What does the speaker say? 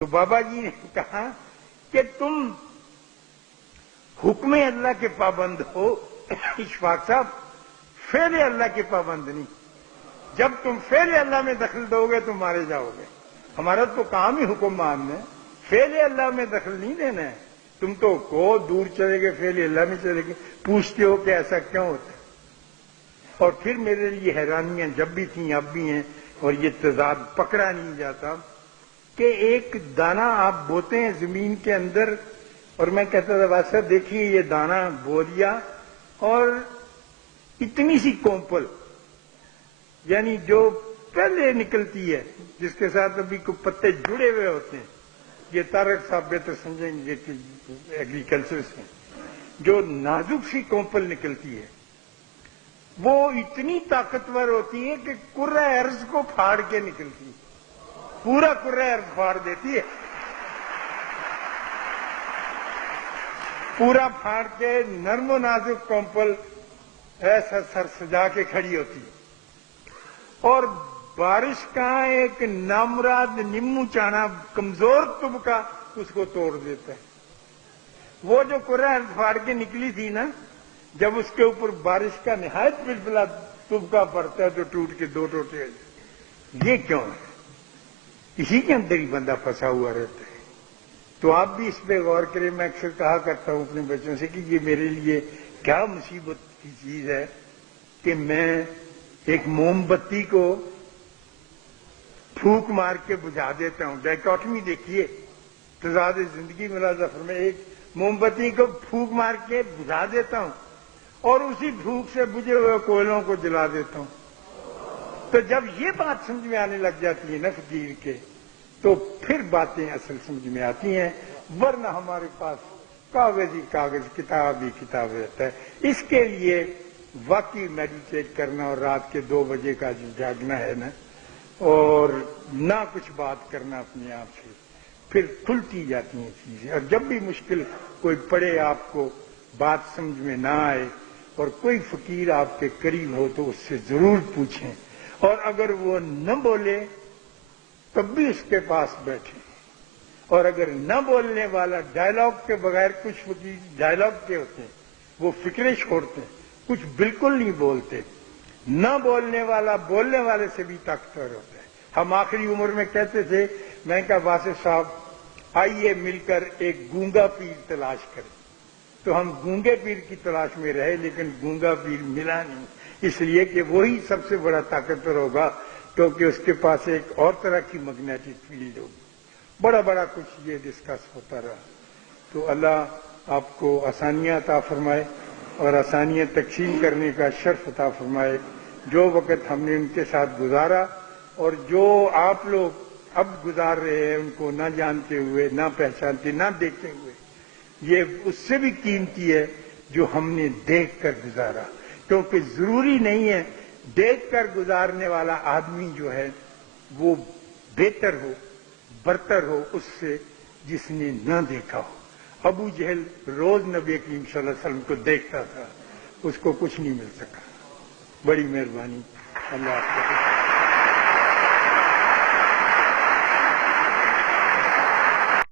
تو بابا جی نے کہا کہ تم حکم اللہ کے پابند ہو اشفاق صاحب، فعل اللہ کے پابند نہیں۔ جب تم فعل اللہ میں دخل دو گے تو مارے جاؤ گے۔ ہمارا تو کام ہی حکم ماننا ہے، فعل اللہ میں دخل نہیں دینا ہے۔ تم تو کو دور چلے گئے، فعل اللہ میں چلے گئے، پوچھتے ہو کہ ایسا کیوں ہوتا ہے؟ اور پھر میرے لیے حیرانیاں جب بھی تھیں اب بھی ہیں، اور یہ تضاد پکڑا نہیں جاتا کہ ایک دانہ آپ بوتے ہیں زمین کے اندر، اور میں کہتا تھا واسطہ دیکھیے یہ دانہ بو دیا، اور اتنی سی کومپل یعنی جو پہلے نکلتی ہے، جس کے ساتھ ابھی کوئی پتے جڑے ہوئے ہوتے ہیں، یہ طارق صاحب بہتر سمجھیں گے کہ ایگریکلچر سے جو نازک سی کومپل نکلتی ہے وہ اتنی طاقتور ہوتی ہے کہ کرۂ ارض کو پھاڑ کے نکلتی ہے، پورا کرۂ ارض پھاڑ دیتی ہے، پورا پھاڑ کے نرم و نازک کومپل ایسا سر سجا کے کھڑی ہوتی ہے، اور بارش کا ایک نامراد نمو چانا کمزور طبقہ اس کو توڑ دیتا ہے۔ وہ جو کرۂ ارض پھاڑ کے نکلی تھی نا، جب اس کے اوپر بارش کا نہایت بلبلا طبقہ پڑتا ہے تو ٹوٹ کے دو ٹوٹے ہو جاتے۔ یہ کیوں ہے؟ اسی کے اندر ہی بندہ پھنسا ہوا رہتا ہے۔ تو آپ بھی اس پہ غور کریں۔ میں اکثر کہا کرتا ہوں اپنے بچوں سے کہ یہ میرے لیے کیا مصیبت کی چیز ہے کہ میں ایک موم بتی کو پھونک مار کے بجھا دیتا ہوں۔ ڈائیکاٹمی دیکھیے، تضاد زندگی ملاحظہ فرمائیں، ایک موم بتی کو پھونک مار کے بجھا دیتا ہوں اور اسی پھونک سے بجھے ہوئے کوئلوں کو جلا دیتا ہوں۔ تو جب یہ بات سمجھ میں آنے لگ جاتی ہے نا فقیر کے، تو پھر باتیں اصل سمجھ میں آتی ہیں، ورنہ ہمارے پاس کاغذ ہی کاغذ، کتاب ہی کتاب رہتا ہے۔ اس کے لیے واقعی میڈیٹیٹ کرنا، اور رات کے 2 بجے کا جو جاگنا ہے نا، اور نہ کچھ بات کرنا اپنے آپ سے، پھر کھلتی جاتی ہیں چیزیں۔ اور جب بھی مشکل کوئی پڑے، آپ کو بات سمجھ میں نہ آئے اور کوئی فقیر آپ کے قریب ہو تو اس سے ضرور پوچھیں، اور اگر وہ نہ بولے تب بھی اس کے پاس بیٹھیں، اور اگر نہ بولنے والا ڈائلاگ کے بغیر، کچھ فقیر ڈائلاگ کے ہوتے ہیں وہ فکریں چھوڑتے ہیں، کچھ بالکل نہیں بولتے، نہ بولنے والا بولنے والے سے بھی طاقتور ہوتا ہے۔ ہم آخری عمر میں کہتے تھے، میں کہا واسف صاحب آئیے مل کر ایک گونگا پیر تلاش کریں، تو ہم گونگے پیر کی تلاش میں رہے، لیکن گونگا پیر ملا نہیں، اس لیے کہ وہی سب سے بڑا طاقتور ہوگا، کیونکہ اس کے پاس ایک اور طرح کی میگنیٹک فیلڈ ہوگی۔ بڑا بڑا کچھ یہ ڈسکس ہوتا رہا۔ تو اللہ آپ کو آسانیاں عطا فرمائے اور آسانیاں تقسیم کرنے کا شرف عطا فرمائے۔ جو وقت ہم نے ان کے ساتھ گزارا اور جو آپ لوگ اب گزار رہے ہیں، ان کو نہ جانتے ہوئے، نہ پہچانتے، نہ دیکھتے ہوئے، یہ اس سے بھی قیمتی ہے جو ہم نے دیکھ کر گزارا، کیونکہ ضروری نہیں ہے دیکھ کر گزارنے والا آدمی جو ہے وہ بہتر ہو، برتر ہو اس سے جس نے نہ دیکھا ہو۔ ابو جہل روز نبی کریم صلی اللہ علیہ وسلم کو دیکھتا تھا، اس کو کچھ نہیں مل سکا۔ بڑی مہربانی، اللہ آپ کو